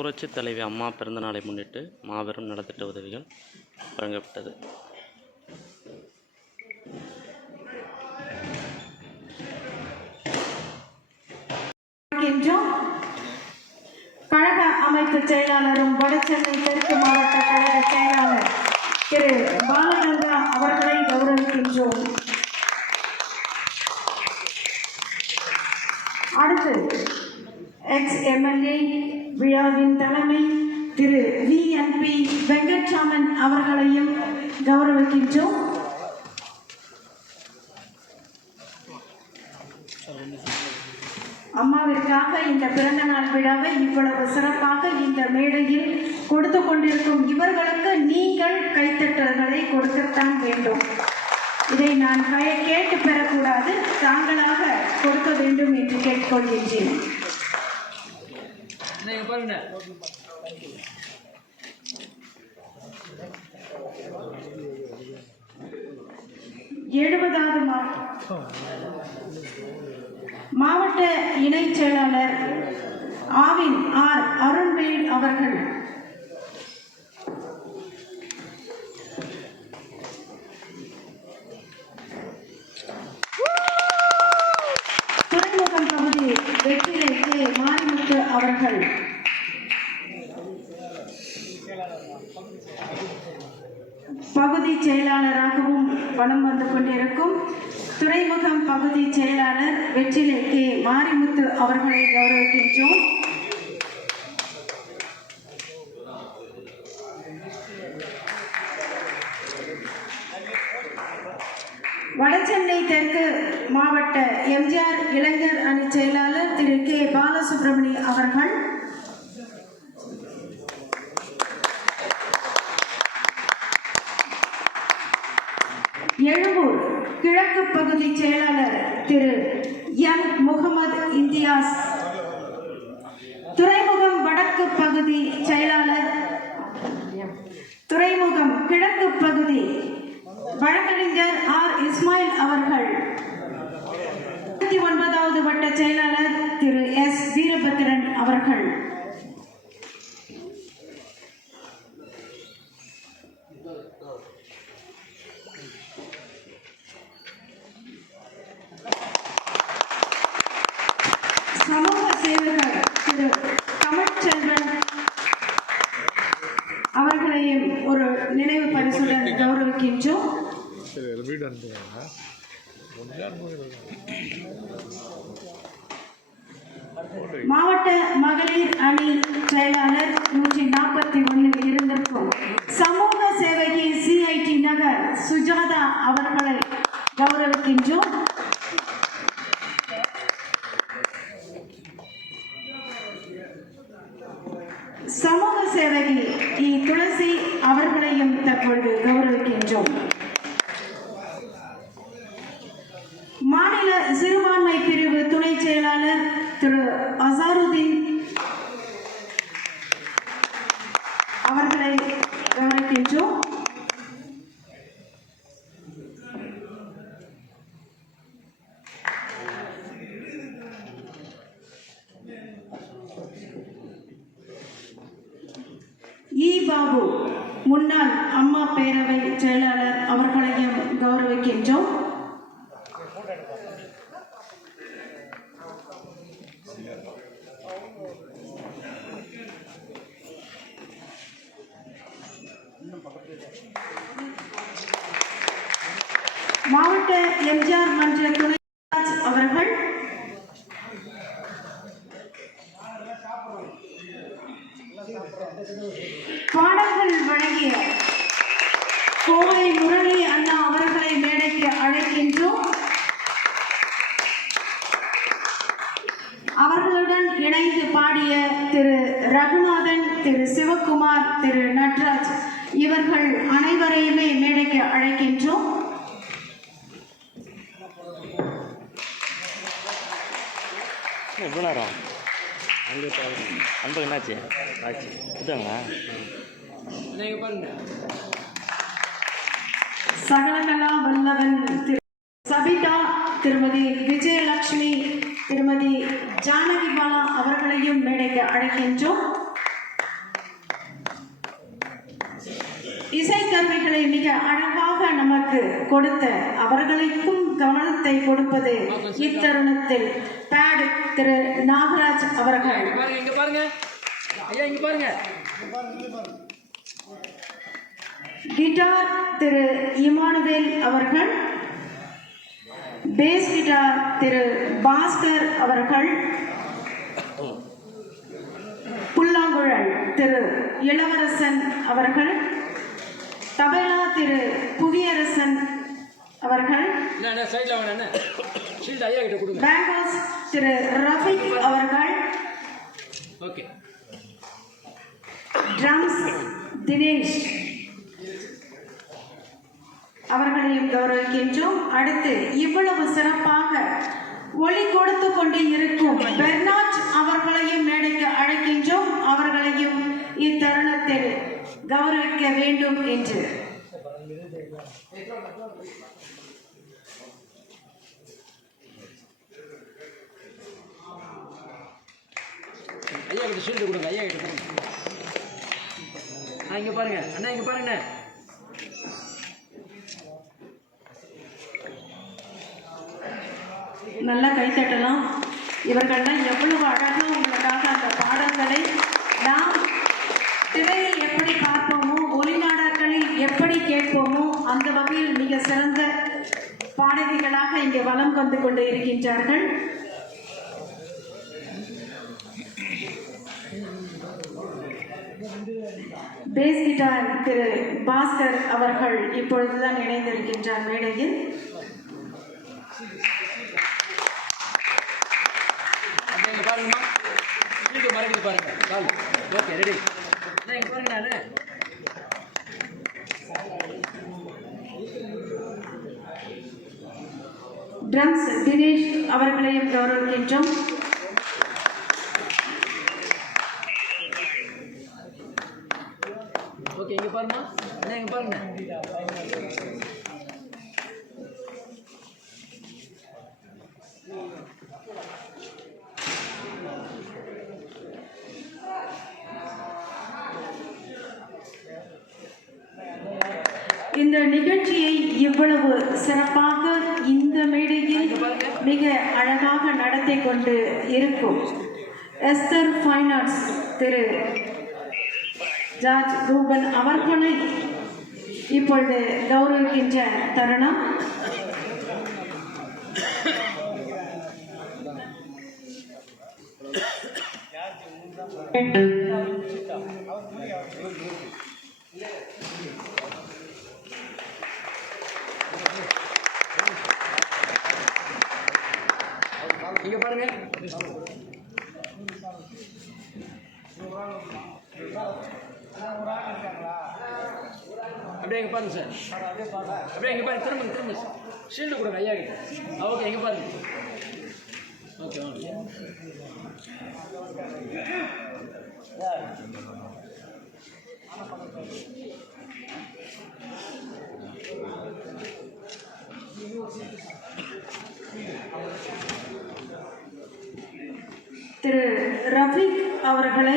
புரட்சி தலைவி அம்மா பிறந்தநாளை முன்னிட்டு மாபெரும் நலத்திட்ட உதவிகள் வழங்கப்பட்டது. கழக அமைப்பு செயலாளரும் வடசென்னை தெற்கு மாவட்ட கழக செயலாளர் திரு பாலகங்கா அவர்களை கௌரவிக்கின்றோம். அடுத்து எக்ஸ் எம்எல்ஏ விழாவின் தலைமை திரு வி என் பி வெங்கட்ராமன் அவர்களையும் கௌரவிக்கின்றோம். அம்மாவிற்காக இந்த பிறந்த நாள் விழாவை இவ்வளவு சிறப்பாக இந்த மேடையில் கொடுத்து கொண்டிருக்கும் இவர்களுக்கு நீங்கள் கைத்தட்டல்களை கொடுக்கத்தான் வேண்டும். இதை நான் கேட்டு பெறக்கூடாது. தாங்களாக கொடுக்க வேண்டும் என்று கேட்டுக்கொள்கின்றேன் நீங்க பாருங்க. எழுபதாவது மாவட்ட இணைச் செயலாளர் ஆவின் ஆர் அருண்வேல் அவர்கள். துறைமுகம் பகுதி வெற்றிலை கே மாரிமுத்து அவர்கள் பகுதி பணம் வந்து கொண்டிருக்கும். துறைமுகம் பகுதி செயலாளர் வெற்றிலை கே. மாரிமுத்து அவர்களை கௌரவிக்கின்றோம். வடசென்னை தெற்கு மாவட்ட எம்ஜிஆர் இளைஞர் அணி செயலாளர் திரு கே. பாலசுப்ரமணி அவர்கள். எழும்பூர் கிழக்கு பகுதி செயலாளர் திரு எம். முகமது இந்தியாஸ் துறைமுகம் வடக்கு பகுதி செயலாளர் துறைமுகம் கிழக்கு பகுதி வழக்கறிஞர் ஆர். இஸ்மாயில் அவர்கள். ஒன்பதாவது வட்ட செயலாளர் திரு எஸ். வீரபத்திரன் அவர்கள் சமூக சேவகர் திரு தமிழ்ச்செல்வன் அவர்களையும் ஒரு நினைவு பரிசுடன் கௌரவிக்கின்றோம் சரி வீடு அனுப்புங்க மாவட்ட மகளிர் அணி செயலாளர் நூற்றி நாற்பத்தி ஒன்றில் இருந்திருக்கும். சமூக சேவகி சிஐடி நகர் சுஜாதா அவர்களை கௌரவிக்கின்றோம். சமூக சேவகி இ. துளசி அவர்களையும் தற்பொழுது கௌரவிக்கின்றோம் மாநில சிறுபான்மை பிரிவு துணை செயலாளர் திரு அசாருதீன். அவர்களை கவனிக்கின்றோம். இ பாபு முன்னாள் அம்மா பேரவை செயலாளர் அவர்களையும் கௌரவிக்கின்றோம். மாவட்ட எம்ஜிஆர் மன்ற துணை அவர்கள். பாடல்கள் வழங்கிய கோவை முரளி அண்ணா அவர்களை மேடைக்கு அழைக்கின்றோம். அவர்களுடன் இணைந்து பாடிய திரு ரகுநாதன் திரு சிவகுமார் திரு நட்ராஜ் இவர்கள் அனைவரையுமே மேடைக்கு அழைக்கின்றோம். அன்பு என்னாச்சு? ஆச்சு. கொடுத்தாங்களா? சகலகலா வல்லவன் சபிதா திருமதி விஜயலட்சுமி திருமதி ஜானகி பாலா அவர்களையும் மேடைக்கு அழைக்கின்றோம். இசைக்கருவிகளை மிக அழகாக நமக்கு கொடுத்த அவர்களுக்கும் கவனத்தை கொடுப்பது இத்தருணத்தில். பேட் திரு நாகராஜ் அவர்கள். கிட்டார் திரு இமானுவேல் அவர்கள். பேஸ் கிட்டார் திரு பாஸ்கர் அவர்கள். புல்லாங்குழல் திரு இளவரசன் அவர்கள். தபேலா திரு அவர்கள் என்ன என்ன சைடில் வேணா என்ன? ஷீல்டு ஐயா கிட்ட கொடுங்க. பேங்கோஸ் திரு ரஃபிக் அவர்கள். Okay drums Dinesh. அவர்களையும் கௌரவிக்கின்றோம். அடுத்து இவ்வளவு சிறப்பாக ஒளி கொடுத்து கொண்டு இருக்கும் பெர்னாட் அவர்களையும் மேடைக்கு அழைக்கின்றோம். அவர்களையும் இத்தருணத்தில் கௌரவிக்க வேண்டும் என்று. ஐயா ஷீல்டு கொடுங்க. ஐயா கிட்ட கொடுங்க. ஆ இங்கே பாருங்க. அண்ணா இங்கே பாருங்க நல்லா கைத்தட்டலாம் இவர்கள்லாம் எவ்வளவு அழகாக உங்களுக்காக அந்த பாடல்களை நாம் திரையில் எப்படி பார்ப்போமோ ஒளிநாடாக்களில் எப்படி கேட்போமோ அந்த வகையில் மிக சிறந்த பாடகிகளாக இங்கே வலம் வந்து கொண்டு இருக்கின்றார்கள். பேஸ் கிட்டார் திரு பாஸ்கர் அவர்கள் இப்பொழுதுதான் இணைந்திருக்கின்றார் மேடையில். ட்ரம்ஸ் தினேஷ் அவர்களையும் கௌரவிக்கின்றோம். இந்த நிகழ்ச்சியை இவ்வளவு சிறப்பாக இந்த மேடையில் மிக அழகாக நடத்தி கொண்டு இருக்கும் எஸ்தர் ஃபைனான்ஸ் திரு ஜார்ஜ் ரூபன் அவர்களை இப்பொழுது கௌரவிக்கின்ற தருணம். இங்க பாருங்க. அப்படியே இங்கே பாருங்க சார். அப்படியே இங்கே பாருங்க திரும்ப திரும்ப ஷீல்டு கொடுங்க ஐயா கிட்ட. ஓகே இங்கே பாருங்க. Okay okay Thank you. திரு ரஃபீக் அவர்களை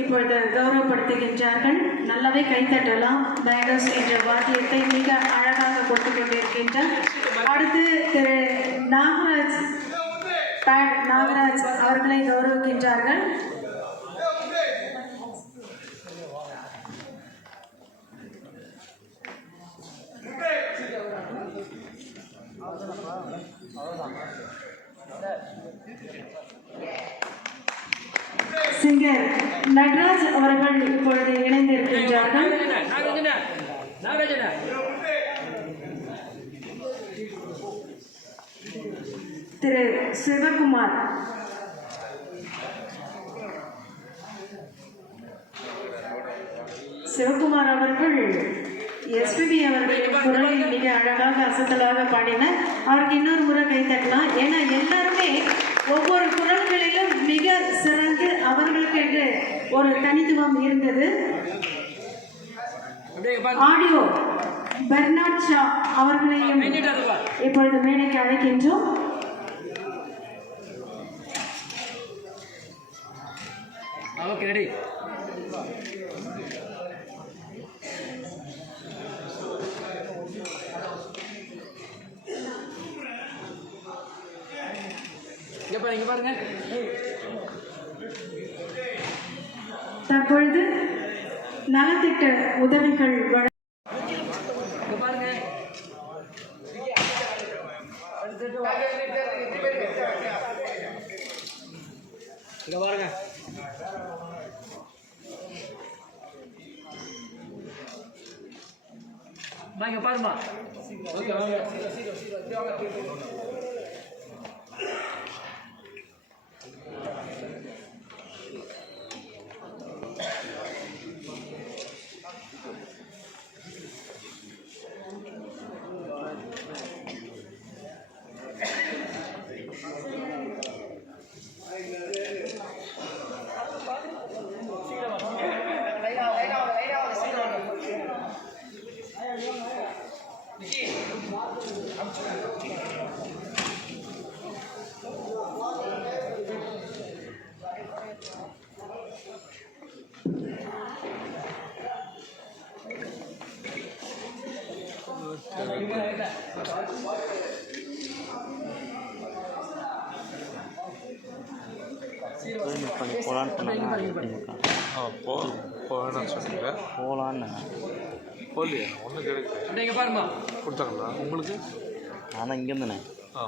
இப்பொழுது கௌரவப்படுத்துகின்றார்கள். நல்லாவே கைத்தட்டலாம் பைரஸ் என்ற வாத்தியத்தை மிக அழகாக கொடுத்து கொண்டிருக்கின்றார் அடுத்து திரு நாகராஜ் நாகராஜ் அவர்களை கௌரவிக்கின்றார்கள். சிங்கர் நட்ராஜ் அவர்கள் இப்பொழுது இணைந்திருக்கின்றார்கள். திரு சிவகுமார். சிவகுமார் அவர்கள் எஸ்பிபி அவர்கள் குரலை மிக அழகாக அசத்தலாக பாடினார். அவருக்கு இன்னொரு முறை கை தட்டலாம் ஏன்னா எல்லாருமே ஒவ்வொரு குரல்களை அவர்களுக்கு என்று ஒரு தனித்துவம் இருந்தது. ஆடியோ பெர்னாட் ஷா அவர்களையும் இப்பொழுது மேடைக்கு அழைக்கின்றோம். Okay ready. இங்கே பாருங்க. தற்பொழுது நலத்திட்ட உதவிகள் வழ இங்கே பாருங்க. பாருங்க வாங்க பாருமா. போகலான்னு சொன்னாங்க போ போவேன்னு சொன்னீங்க போகலான்னு போகலையே ஒன்றும் கிடைக்கல. அப்படியே இங்கே பாருமா கொடுத்தாங்களா உங்களுக்கு நான் தான் இங்கேருந்துண்ணே ஆ.